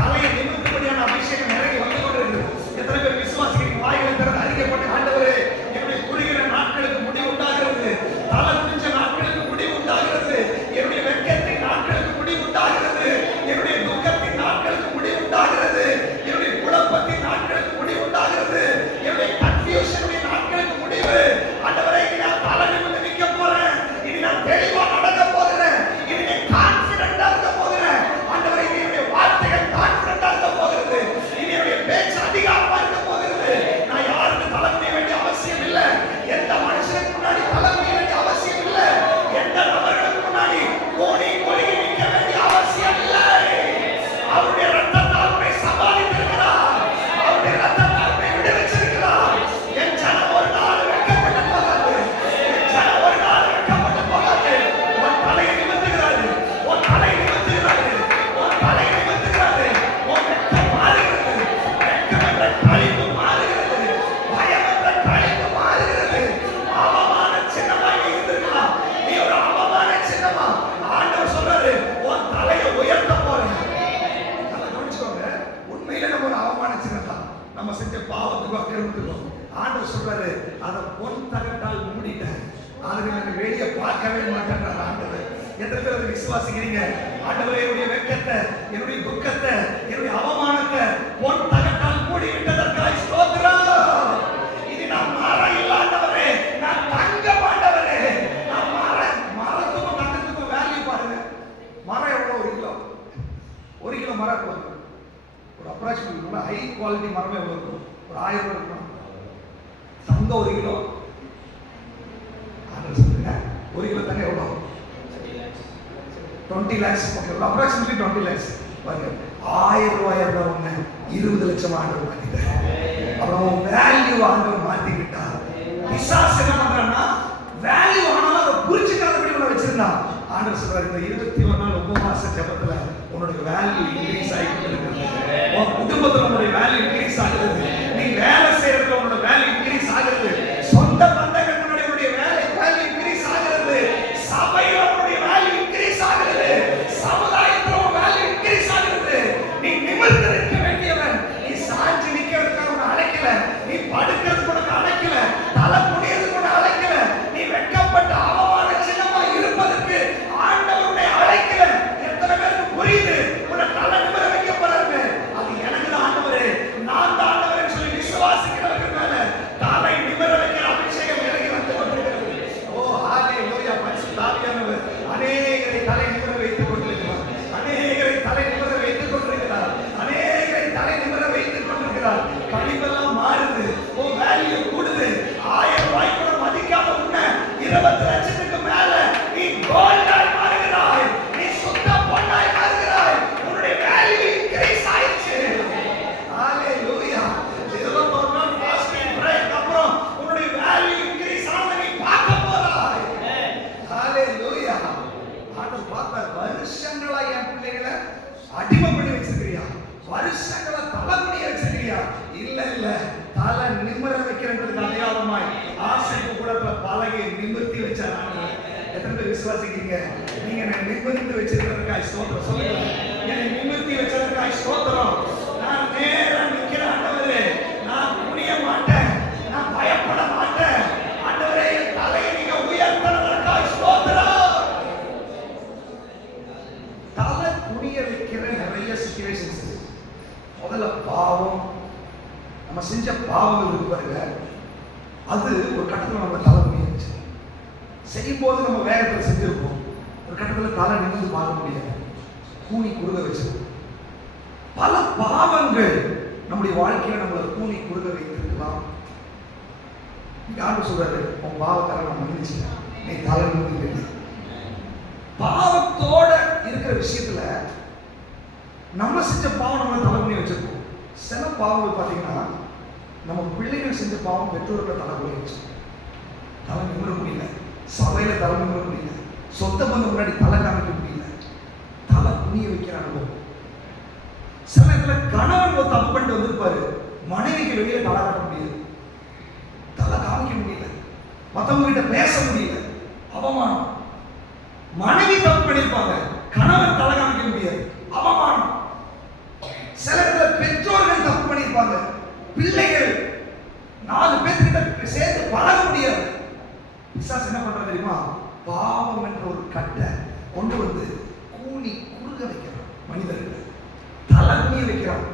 தலையை நிமிர்த்தபடியான அபிஷேகம் இறங்கி வந்து கொண்டிருக்கு. எத்தனை பேர் விசுவாசிக்கிறீங்க? வாய்களை திறந்து அறிக்கைப்பட்டு, ஆண்டவரே என்னுடைய குறுகிற நாட்களுக்கு முடிவு உண்டாகிறது, தலை முடிஞ்ச நாட்களுக்கு முடிவு உண்டாகிறது, என்னுடைய வெட்கத்தின் நாட்களுக்கு முடிவு உண்டாகிறது, என்னுடைய துக்கத்தின் நாட்களுக்கு முடிவு உண்டாகிறது, என்னுடைய குழப்பத்தின் நாட்களுக்கு முடிவு உண்டாகிறது, என்னுடைய கன்ஃபியூஷனுடைய நாட்களுக்கு முடிவு. ஆண்டவரே இனி நான் தலை நிமிர்ந்து நிற்க போறேன், இனி நான் தெளிவா நடக்க போகிறேன், இனி நான் கான்ஃபிடென்ட்டா இருக்க போகிறேன். ஆண்டவரே இனி என்னுடைய வார்த்தைகள் கான்ஃபிடென்ட்டா இருக்க போகிறது, இனி என்னுடைய பேச்சு அதிகாரமா இருக்க போகிறது. நான் யாருக்கு தலை குனிய வேண்டிய அவசியம் இல்லை, எந்த மனுஷனுக்கு முன்னாடி தலை குனிய வேண்டிய அவசியம் இல்லை, எந்த நபர்களுக்கு முன்னாடி கோணி கொழுகி நிற்க வேண்டிய அவசியம் இல்லை. அவருடைய ரத்தத்தால் உன்னை சம்பாதித்திருக்கிறார், அவருடைய ரத்தத்தால் உன்னை விடுவிச்சிருக்கிறார். என் ஜனம் ஒரு நாள் வெட்கப்பட்டு போகாது, என் ஜனம் ஒரு நாள் வெட்கப்பட்டு போகாது. உன் தலையை நிமிர்த்துகிறாரு, உன் தலையை நிமிர்த்துகிறாரு, உன் தலையை நிமிர்த்துகிறாரு. உன் வெட்கம் மாறுகிறது, வெட்கம் என்ற களிப்பு மாறுகிறது, பயம் என்ற களிப்பு மாறுகிறது. அவமான சின்னமாய் நீ இருந்திருக்கலாம், நீ ஒரு அவமான சின்னமா. ஆண்டவர் சொல்றாரு, உன் தலையை உயர்த்த போறேன். நல்லா கவனிச்சுக்கோங்க, உண்மையில நம்ம ஒரு அவமான சின்னதான், நம்ம செஞ்ச பாவத்துக்கும் அக்கிரமத்துக்கும். ஆண்டவர் சொல்றாரு, அதை பொன் தகட்டால் மூடிட்டேன், அதை எனக்கு வெளியே பார்க்கவே மாட்டேன்றார் ஆண்டவர். எத்தனை பேர் அதை விசுவாசிக்கிறீங்க? ஆண்டவரே என்னுடைய வெட்கத்தை, என்னுடைய துக்கத்தை, என்னுடைய அவமானத்தை பொன் தகட்டால் மூடி விட்டதற்காய் ஸ்தோத்திரம். இது நான் மாற இல்ல ஆண்டவரே, நான் தங்க ஆண்டவரே, நான் மரத்துக்கும் தங்கத்துக்கும் வேல்யூ பாருங்க. மரம் எவ்வளவு? 1 கிலோ, 1 கிலோ மரம் போதும். ஒரு அப்ராக்சிமேட் ஹை குவாலிட்டி மரமே எவ்வளவு இருக்கும்? ஒரு 1000 ரூபாய் இருக்கும். தங்கம் 1 கிலோ, ஆண்டவர் சொல்லுங்க 1 கிலோ தங்கம் எவ்வளவு? 20 lakhs. Okay, approximately 20 lakhs. பாருங்க, 1000 ரூபாய் இருந்தா ஒண்ணு 20 லட்சம் ஆண்டவர் மாத்திட்டார். அப்புறம் வேல்யூ ஆண்டவர் மாத்திக்கிட்டார். பிசாசு என்ன பண்றான்னா, வேல்யூ ஆனாலும் அதை புரிஞ்சுக்காதபடி உள்ள வச்சிருந்தான். ஆண்டவர் சொல்றாரு, இந்த 21 நாள் உபவாச ஜெபத்துல உன்னோட வேல்யூ இன்க்ரீஸ் ஆகிட்டு இருக்குது, உன் குடும்பத்துல உன்னுடைய வேல்யூ இன்க்ரீஸ் ஆகுது, நீ வேலை செய்யறதுல உன்னோட வேல்யூ இன்க்ரீஸ் ஆகுது, சொந்த பந்தங்கள் முன்னாடி உன்னுடைய வேல்யூ இன்க்ரீஸ் ஆகுது, சபையில உன்னுடைய வேல்யூ இன்க்ரீஸ் ஆகுது, சமுதாயத்துல உன் வேல்யூ இன்க்ரீஸ் ஆகுது. நீ நிமிர்ந்து நிற்க வேண்டியவன், நீ சாஞ்சி நிக்கிறதுக்கு உன்னை அழைக்கல, நீ படுக்கிறதுக்கு உனக்கு அழைக்கல, தலை குனியதுக்கு உன்னை அழைக்கல, நீ வெட்கப்பட்ட அவமான சின்னமா இருப்பதற்கு ஆண்டவருடைய அழைக்கல. எத்தனை பேருக்கு புரியுது? உன்னை தலை நிமிர வைக்க போறாரு. அது எனக்கு தான் ஆண்டவரே, நான் தான் ஆண்டவரே சொல்லி விசுவாசிக்கிறவர்கள் மேல தலை நிமிர வைக்கிற அபிஷேகம் இறங்கி வந்து கொண்டிருக்கிறது. ஓ ஹalleluya. பரிசுத்த ஆவியானவர் அநேகரை தலை நிமிர வைத்துக் கொண்டிருக்கிறார், அநேகரை தலை நிமிர வைத்துக் கொண்டிருக்கிறார், அநேகரை தலை நிமிர வைத்துக் கொண்டிருக்கிறார். கழிவெல்லாம் மாறுது, ஓ வேல்யூ கூடுது. 1000 ரூபாய் கூட மதிக்காத உன்னை 20 லட்சத்துக்கு மேல நீ கோல்டாய் மாறுகிறாய், நீ சுத்த பொன்னாய் மாறுகிறாய். உன்னுடைய வேல்யூ இன்க்ரீஸ் ஆயிடுச்சு. ஹalleluya. 21 நாள் ஃபாஸ்டிங் பிரேக் அப்புறம் உன்னுடைய வேல்யூ இன்க்ரீஸ் ஆனதை நீ பார்க்க போறாய். ஹalleluya. ஆண்டவர் பார்த்தார், வருஷங்களா என் பிள்ளைகளை அடிமை பண்ணி வச்சிருக்கிறியா? வருஷங்களா தலைமுடிய வச்சிருக்கிறியா? இல்ல இல்ல, தலை நிமிர வைக்கிறதுக்கு அடையாளமாய் ஆசைப்பு கூடத்துல பலகை நிமிர்த்தி வச்சார் ஆண்டவர். எத்தனை பேர் விசுவாசிக்கிறீங்க? நீங்க என்னை நிமிர்த்தி வச்சிருக்கிறதுக்காய் ஸ்தோத்திரம் சொல்லுங்க. என்னை நிமிர்த்தி வச்சதற்காய் ஸ்தோத்திரம். நான் நேரா நிக்கிறேன் ஆண்டவரே, நான் குனிய மாட்டேன், நான் பயப்பட மாட்டேன். ஆண்டவரே, என் தலையை நீங்க உயர்த்ததற்காய் ஸ்தோத்திரம். தலை குனிய வைக்கிற நிறைய சிச்சுவேஷன்ஸ் முதல்ல பாவம், நம்ம செஞ்ச பாவங்கள் இருக்கு பாருங்க, அது ஒரு கட்டத்தில் நம்ம தலை முடியாது. செய்யும் போது நம்ம வேகத்தில் செஞ்சிருப்போம், ஒரு கட்டத்தில் தலை நிமிர்ந்து பார்க்க முடியாது, கூனி குறுக வச்சிருக்கோம். பல பாவங்கள் நம்முடைய வாழ்க்கையில நம்மளை கூனி குறுக வைத்திருக்கலாம். யாரு சொல்றாரு, உன் பாவத்தால நான் மன்னிச்சுட்டேன், நீ தலை நிமிர்ந்து. பாவத்தோட இருக்கிற விஷயத்துல நம்ம செஞ்ச பாவம் நம்மளை தலை பண்ணி வச்சிருக்கோம். சில பாவங்கள் பார்த்தீங்கன்னா நம்ம பிள்ளைகள் செஞ்ச பாவம் பெற்றோர்களை தலை பண்ணி வச்சிருக்கோம். தலை நிமிர முடியல, சபையில தலை நிமிர முடியல, சொந்த பந்தம் முன்னாடி தலை காமிக்க முடியல, தலை புனிய வைக்கிற அனுபவம். சில இடத்துல கணவன் ஒரு தப்பு பண்ணிட்டு வந்திருப்பாரு, மனைவிக்கு வெளியில தலை காட்ட முடியாது, தலை காமிக்க முடியல, மற்றவங்க கிட்ட பேச முடியல, அவமானம். மனைவி தப்பு பண்ணிருப்பாங்க, கணவன் தலை காமிக்க முடியாது, அவமானம். சில இடத்துல பெற்றோர்கள் தப்பு பண்ணிருப்பாங்க, பிள்ளைகள் 4 பேர்கிட்ட சேர்ந்து பழக முடியாது. பிசாசு என்ன பண்றது தெரியுமா? பாவம் என்ற ஒரு கட்டை கொண்டு வந்து கூனி குறுக வைக்கிறான், மனிதர்கள் தலகுனிய வைக்கிறான்.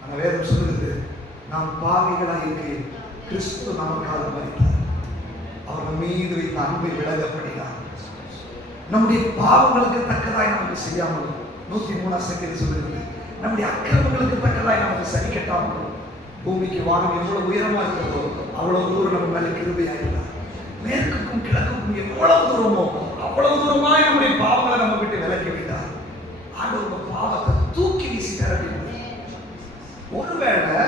ஆனா வேதம் சொல்லுகிறது, நாம் பாவிகளாக இருக்கையில் கிறிஸ்து நமக்காக மரித்தார், அவர் நம் மீது வைத்த அன்பை விலகப்படினார். நம்முடைய பாவங்களுக்கு தக்கதாய் நமக்கு செய்யாமல் 103 சங்கீதம் சொல்லுகிறது, நம்முடைய அக்கிரமங்களுக்கு தக்கதாய் நமக்கு சரி கட்டாமல். பூமிக்கு வானம் எவ்வளவு உயரமா இருக்கிறதோ அவ்வளவு தூரம் நம்ம மேல கிருபையாயிருந்தார். மேற்குக்கும் கிழக்குக்கும் எவ்வளவு தூரமோ அவ்வளவு தூரமாய் நம்முடைய பாவங்களை நம்ம விட்டு விலக்கி விட்டார். ஆண்டவர் பாவத்தை தூக்கி வீசிட்டார் அப்படின்னு. ஒருவேளை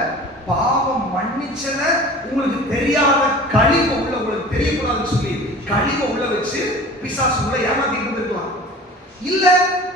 பாவம் மன்னிச்சத உங்களுக்கு தெரியாத கழிவு உள்ள, உங்களுக்கு தெரியக்கூடாதுன்னு சொல்லி கழிவை உள்ள வச்சு பிசாசு உள்ள ஏமாத்தி இருந்திருக்கலாம். இல்ல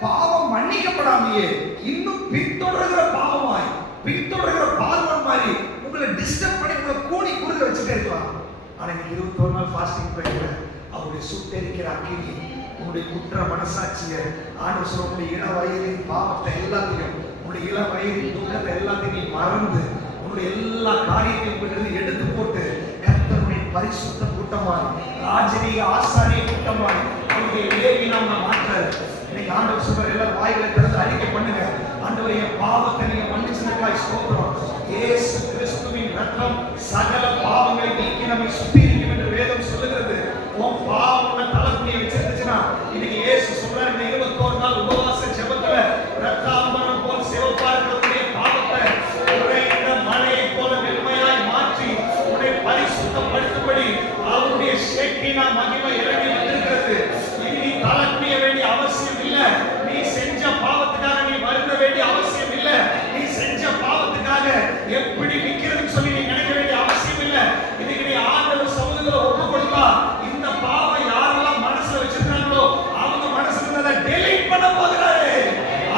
பாவம் மன்னிக்கப்படாமையே இன்னும் பின்தொடர்கிற பாவமாய், பின்தொடர்கிற பார்வன் மாதிரி உங்களை டிஸ்டர்ப் பண்ணி உங்களை கூனி குறுக வச்சுட்டே இருக்கலாம். ஆனா இன்னைக்கு 21 நாள் ஃபாஸ்டிங் பண்ணிக்கிற அவருடைய சுட்டெரிக்கிற அக்கினி உங்களுடைய குற்ற மனசாட்சியை ஆண்டவர் சொல்ல, இள வயதின் பாவத்தை எல்லாத்தையும், உங்களுடைய இள வயதின் துக்கத்தை எல்லாத்தையும் நீ மறந்து உங்களுடைய எல்லா காரியத்தையும் உங்களிருந்து எடுத்து போட்டு கர்த்தருடைய பரிசுத்த கூட்டமாய், ராஜரீக ஆசாரிய கூட்டமாய் அவருடைய லேவி நாம மாற்றாரு. இன்னைக்கு ஆண்டவர் சொல்ற எல்லாரும் வாய்களை திறந்து அறிக்கை பண்ணுங்க, ஆண்டவரே என் பாவத்தை நீங்க மன்னிச்சதுக்காய் ஸ்தோத்திரம். இயேசு கிறிஸ்துவின் ரத்தம் சகல பாவங்களை நீக்கி நம்மை சுத்திகரிக்கும் என்று வேதம் சொல்லுகிறது. உன் பாவம் உன்னை தலைக்குனிய வச்சிருந்துச்சுன்னா இன்னைக்கு இயேசு சொல்றாரு, இந்த 21 நாள் உபவாச ஜெபத்துல ரத்தாம்பரம் போல் சிவப்பா இருக்கிற பாவத்தை உறைந்த மலையை போல வெண்மையாய் மாற்றி உன்னை பரிசுத்தப்படுத்தும்படி அவருடைய ஷேக்கினா மகிமை இறங்கி வந்திருக்கிறது. இனி நீ தலைக்குனிய வேண்டிய அவசியம் இல்லை, நீ செஞ்ச பாவத்துக்காக நீ வருந்த வேண்டிய அவசியம் இல்லை, நீ செஞ்ச பாவத்துக்காக எப்படி நிக்கிறதுன்னு சொல்லி நீ நினைக்க வேண்டிய அவசியம் இல்லை. இன்னைக்கு நீ ஆண்டவர் சமூகத்துல ஒப்பு கொடுத்தா இந்த பாவம் யாரெல்லாம் மனசுல வச்சிருக்காங்களோ அவங்க மனசுல அதை டெலீட் பண்ண போகிறாரு.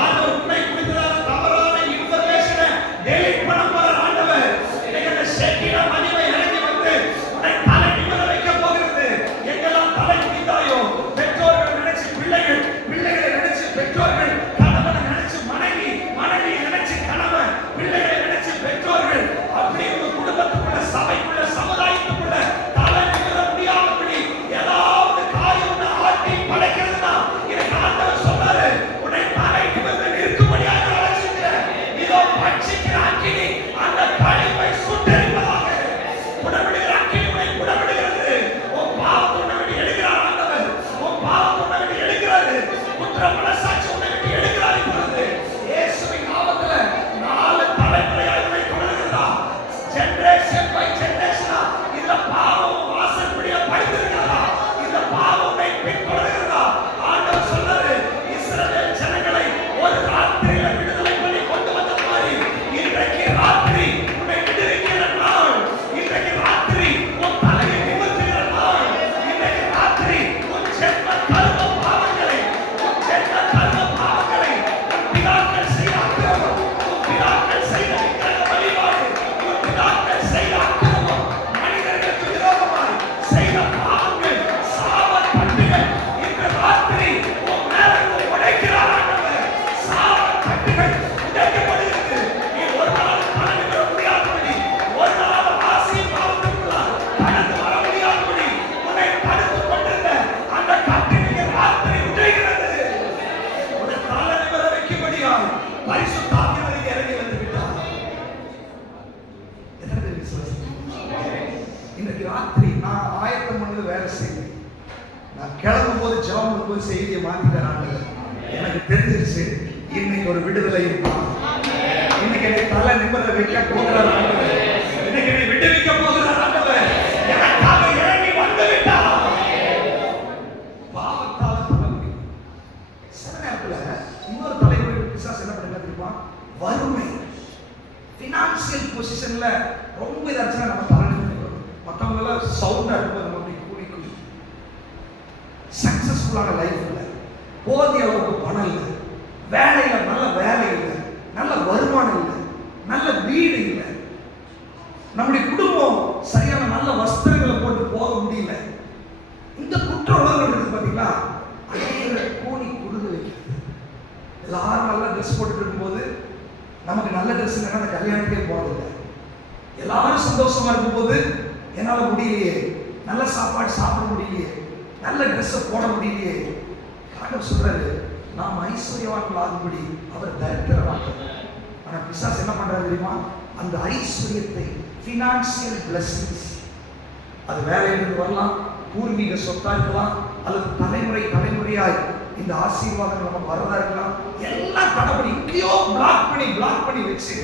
ஆண்டவர் உன்னை குறித்ததான தவறான இன்ஃபர்மேஷனை டெலீட் பண்ண போறார் ஆண்டவர். இன்னைக்கு அந்த ஷேக்கினா மகிமை இறங்கி வந்து உன்னை தலை நிமிர வைக்க போகிறது. எங்கெல்லாம் தலை குனிந்தாயோ, பெற்றோர்கள் நினைச்சு பிள்ளைகள், பிள்ளைகளை நினைச்சு பெற்றோர்கள், கணவனை நினைச்சு மனைவி, மனைவியை நினைச்சு கணவன், பிள்ளைகளை நினைச்சு பெற்றோர்கள், அப்படி உங்க குடும்பத்துக்குள்ள, சபைக்குள்ள, சமுதாயத்துக்குள்ள தலை நிமிர முடியாதபடி ஏதாவது காரியம் ஆட்டி படைக்கிறதுனா எனக்கு ஆண்டவர் சொல்றாரு, உன்னை தலை நிமிர்ந்து நிற்கும்படியாக அழைச்சிருக்கிறேன். இதோ பட்சிக்கிற அக்கினி அந்த கழிவை சுட்டெரிப்பதாக. உடவிடுகிற அக்கினி உன்னை உடவிடுகிறது. உன் பாவத்தை உன்னை விட்டு எடுக்கிறார் ஆண்டவர், உன் பாவத்தை உன்னை விட்டு எடுக்கிறாரு, குற்ற மனசாட்சி உன்னை விட்டு எடுக்கிறார். இப்பொழுது இயேசுவின் நாமத்துல 4 தலைமுறையாய் உன்னை தொடர்கிறதா, ஜெனரேஷன் பை ஜெனரேஷனா இந்த பாவம் வாசற்படியா படித்திருக்கிறதா, இந்த பாவம் உன்னை பின்தொடர்கிறதா. ஆண்டவர் சொல்றாரு, இஸ்ரவேல் ஜனங்களை ஒரு ராத்திரியில விடுதலை பண்ணி கொண்டு வந்த மாதிரி இன்றைக்கு ராத்திரி உன்னை விடுவிக்கிற நாள், இன்றைக்கு ராத்திரி உன் தலையை நிமிர்த்துகிற நாள், இன்றைக்கு ராத்திரி உன் ஜென்ம கர்ம பாவங்களை, உன் ஜென்ம கர்ம பாவங்களை, உன் பிதாக்கள் செய்த அக்கிரமம், உன் பிதாக்கள் செய்த விக்கிரக வழிபாடு, உன் பிதாக்கள் செய்த அக்கிரமம், மனிதர்களுக்கு விரோதமாய் செய்த பாவங்கள், சாபத் தட்டுகள் இன்று ராத்திரி உன் மேல உடைக்கிறார் ஆண்டவர். சாபத் தட்டுகள் உடைக்கப்படுகிறது. நீ ஒரு நாள் கடந்து வர முடியாதபடி, ஒரு நாள் ஆசை பாவத்துக்குள்ளால் கடந்து வர முடியாதபடி உன்னை தடுத்துக் கொண்டிருந்த அந்த கட்டினை ராத்திரி உடைகிறது. உன்னை தலை நிமிர வைக்கும்படியாய் பரிசுத்த ஆவியானவர் இறங்கி வந்து விட்டார். வரும்போது செய்தியை மாத்திக்கிறாங்க. எனக்கு தெரிஞ்சிருச்சு இன்னைக்கு ஒரு விடுதலை இருப்பான். இன்னைக்கு என்னை தலை நிமிர வைக்க போகிறார் ஆண்டவர். இன்னைக்கு என்னை விடுவிக்க போகிறார் ஆண்டவர். எனக்காக இறங்கி வந்து விட்டார். பாவத்தால தலைமுடி சில நேரத்துல இன்னொரு தலைமுறை பிசாசு என்ன பண்ணுங்க தெரியுமா? வறுமை, பினான்சியல் பொசிஷன்ல ரொம்ப இதாச்சுன்னா நம்ம தலைநிலை வரும். மற்றவங்க எல்லாம் சவுண்டா இருக்கும், நம்ம அப்படி கூடி கூடி சக்சஸ்ஃபுல்லான லைஃப் இல்லை, போதிய அளவுக்கு பணம் இல்லை, வேலையில நல்ல வேலை இல்லை, நல்ல வருமானம் இல்லை, நல்ல வீடு இல்லை, நம்முடைய குடும்பம் சரியான நல்ல வஸ்திரங்களை போட்டு போக முடியல. இந்த குற்ற உணர்வுகள் இருக்கு பாத்தீங்களா? அநேகரை கூனி குறுக வைக்கிறது. எல்லாரும் நல்ல ட்ரெஸ் போட்டுட்டு இருக்கும்போது நமக்கு நல்ல ட்ரெஸ் இல்லைன்னா அந்த கல்யாணத்துக்கே போறதில்லை. எல்லாரும் சந்தோஷமா இருக்கும்போது என்னால முடியலையே, நல்ல சாப்பாடு சாப்பிட முடியலையே, நல்ல ட்ரெஸ்ஸை போட முடியலையே. ஆண்டவர் சொல்றாரு, நாம் ஐஸ்வர்யவான்கள் ஆகும்படி அவர் தரித்திரவான்கள். ஆனா பிசாசு என்ன பண்றாரு தெரியுமா? அந்த ஐஸ்வர்யத்தை, ஃபினான்சியல் பிளஸிங்ஸ், அது வேலையிலிருந்து வரலாம், பூர்வீக சொத்தா இருக்கலாம், அல்லது தலைமுறை தலைமுறையாய் இந்த ஆசீர்வாதங்கள் நம்ம வரதா இருக்கலாம், எல்லாம் தடப்படி எங்கேயோ பிளாக் பண்ணி வச்சு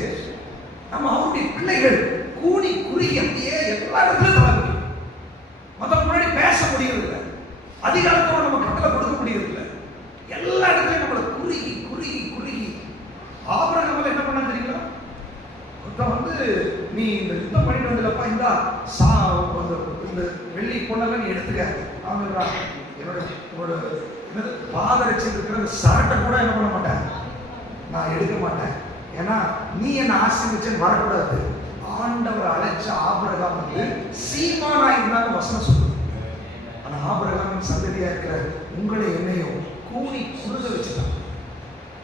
நம்ம அவருடைய பிள்ளைகள் கூடி குறுகி அப்படியே எல்லா இடத்துலையும் தலைமுறை மற்ற முன்னாடி பேச முடியறதில்லை, அதிகாரத்தோட நம்ம கட்டளை கொடுக்க முடியறதில்லை, எல்லா இடத்துலையும் நம்மளை குறுகி குறுகி குறுகி. ஆபிரகாம் என்ன பண்ண தெரியுங்களா? நீ இந்த யுத்தம் பண்ணிட்டு வந்தலப்பா, இந்த வெள்ளி பொண்ணெல்லாம் நீ எடுத்துக்க. அவங்க என்னோட பாதரட்சி இருக்கிற சரட்டை கூட என்ன பண்ண மாட்டேன், நான் எடுக்க மாட்டேன். ஏன்னா நீ என்ன ஆசீர்வதிச்சேன்னு வரக்கூடாது. ஆண்டவர் அழைச்ச ஆபிரகாம் சீமானா இருந்தாலும் வசனம் சொல்லுது. ஆனா ஆபிரகாமின் சந்ததியா இருக்கிற உங்களை என்னையும் கூனி குறுக வச்சுட்டான்.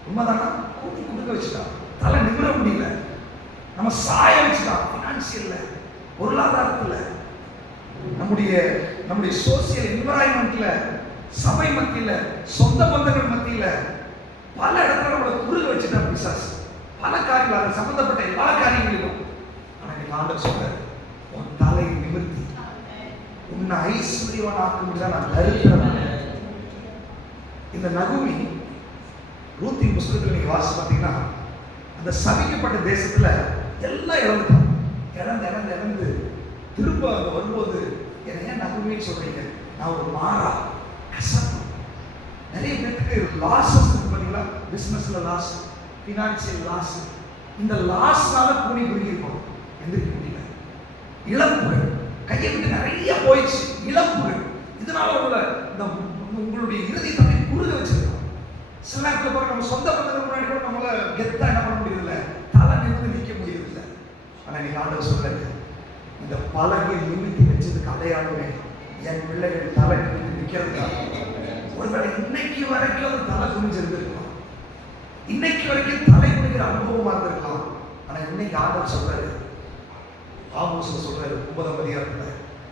உண்மைதானா? கூனி குறுக வச்சுட்டான். தலை நிமிர முடியல, நம்ம சாய வச்சுட்டான். பினான்சியல்ல, பொருளாதாரத்துல, நம்முடைய சோசியல் என்விரான்மெண்ட்ல, சபை மத்தியில, சொந்த பந்தங்கள் மத்தியில பல இடத்துல நம்மளை குறுக வச்சுட்டான் பிசாசு. பல காரியங்கள், அதை சம்பந்தப்பட்ட எல்லா காரியங்களிலும். ஆனா இன்னைக்கு ஆண்டவர் சொல்றாரு, உன் தலை நிமிர்த்தி உன்னை ஐஸ்வர்யவான் ஆக்கும்படிதான் நான் தரித்திரன். இந்த நகுமி ரூத்தின் புஸ்தகத்தில் நீங்க வாசி பார்த்தீங்கன்னா, அந்த சபிக்கப்பட்ட தேசத்துல எல்லாம் இழந்துட்டான். இழந்து திரும்ப அங்க வரும்போது என்ன ஏன் நகுமின்னு சொல்றீங்க? நான் ஒரு மாறா கசப்பு. நிறைய பேருக்கு லாஸஸ் இருக்கு பார்த்தீங்களா? பிசினஸ்ல லாஸ், பினான்சியல் லாஸ். இந்த லாஸ்னால கூனி குறுகி இருக்கும், எந்திரிக்க முடியல. இழப்புகள் கையை விட்டு நிறைய போயிடுச்சு, இழப்புகள். இதனால உங்களுடைய இறுதி தன்னை குறுக வச்சிருக்கோம். சில நேரத்தில் பாருங்க, நம்ம சொந்த பந்தங்கள் முன்னாடி கூட நம்மள கெத்தா என்ன பண்ண முடியல, தலை நிமிர்ந்து நிற்க முடியல. ஆனா நீங்க ஆண்டவர் சொல்றாரு, இந்த பலகை நிமித்தி வச்சதுக்கு அடையாளமே என் பிள்ளைகள் தலை நிமிர்ந்து நிற்கிறதுக்காக. ஒருவேளை இன்னைக்கு வரைக்கும் அது தலை குனிஞ்சிருந்திருக்கலாம், இன்னைக்கு வரைக்கும் தலை குனிகிற அனுபவமா இருந்திருக்கலாம். ஆனா இன்னைக்கு ஆண்டவர் சொல்றாரு, ஆமோஸ்ல சொல்றாரு 9ஆம் அதிகாரத்துல,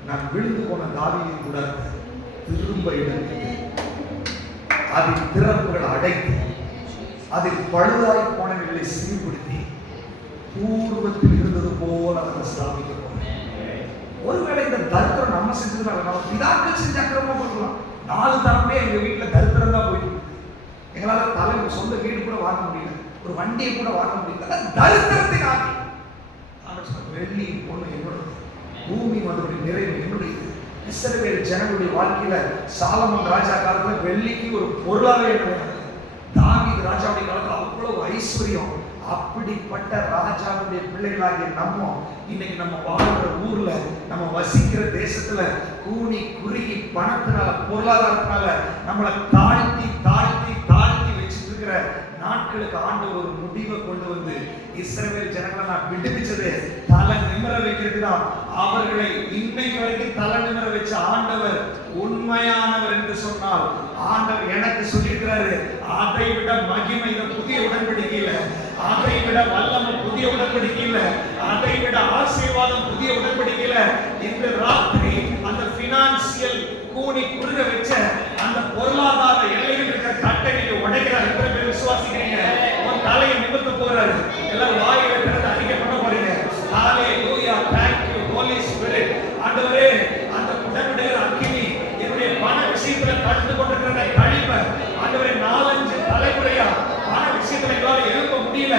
நான் விழுந்து போன தாவீதின் கூட திரும்ப எடுத்து அதில் திறப்புகள் அடைத்து அதில் பழுதாய் போனவர்களை சீர்படுத்தி பூர்வத்தில் இருந்தது போல அதை ஸ்தாபிக்க போறேன். ஒருவேளை இந்த தரித்திரம் நம்ம செஞ்சதுனால, நம்ம பிதாக்கள் செஞ்ச அக்கிரமமா பண்ணலாம். 4 தரமே எங்க வீட்டுல தரித்திரம் தான் போயிட்டு இருக்கு. எங்களால தலை சொந்த வீடு கூட வாங்க முடியல, ஒரு வண்டியை கூட வாங்க முடியல. தரித்திரத்தின் ஆகி வெள்ளி பொண்ணு என்னுடைய, பூமி அதனுடைய நிறைவு என்னுடைய. இஸ்ரவேல் ஜனங்களுடைய வாழ்க்கையில சாலமோன் ராஜா காலத்துல வெள்ளிக்கு ஒரு பொருளாவே இல்லை. தாவீது ராஜாவுடைய காலத்துல அவ்வளவு ஐஸ்வர்யம். அப்படிப்பட்ட ராஜாவுடைய பிள்ளைகளாகிய நம்ம இன்னைக்கு நம்ம வாழ்ற ஊர்ல, நம்ம வசிக்கிற தேசத்துல கூனி குறுகி பணத்தினால, பொருளாதாரத்தினால நம்மளை தாழ்த்தி தாழ்த்தி தாழ்த்தி வச்சுட்டு இருக்கிற நாட்களுக்கு ஆண்டவர் ஒரு முடிவை கொண்டு வந்து இஸ்ரவேல் ஜனங்களை நான் விடுவிச்சது தலை நிமிர வைக்கிறதுதான். அவர்களை இன்னைக்கு வரைக்கும் தலை நிமிர வச்ச ஆண்டவர் உண்மையானவர் என்று சொன்னால், ஆண்டவர் எனக்கு சொல்லியிருக்கிறாரு, அதை விட மகிமை இந்த புதிய உடன்படிக்கையில, அதை விட வல்லமை புதிய உடன்படிக்கையில, அதை விட ஆசீர்வாதம் புதிய உடன்படிக்கையில. இந்த ராத்திரி அந்த பினான்சியல் கூனி குறுக வச்ச அந்த பொருளாதார எல்லையில் இருக்கிற கட்டை நீங்க உடைக்கிறார். எத்தனை பேர் விசுவாசிக்கிறீங்க? உன் தலையை நிமிர்த்த போகிறாரு. எல்லாம் வாயில திறந்து அறிக்கை பண்ண போறீங்க. ஹalleluya, thank you holy spirit. ஆண்டவரே, அந்த உடன்படிக்கையின் அக்கினி என்னுடைய பண விஷயத்துல தடுத்து கொண்டிருக்கிற கழிவு முடியல.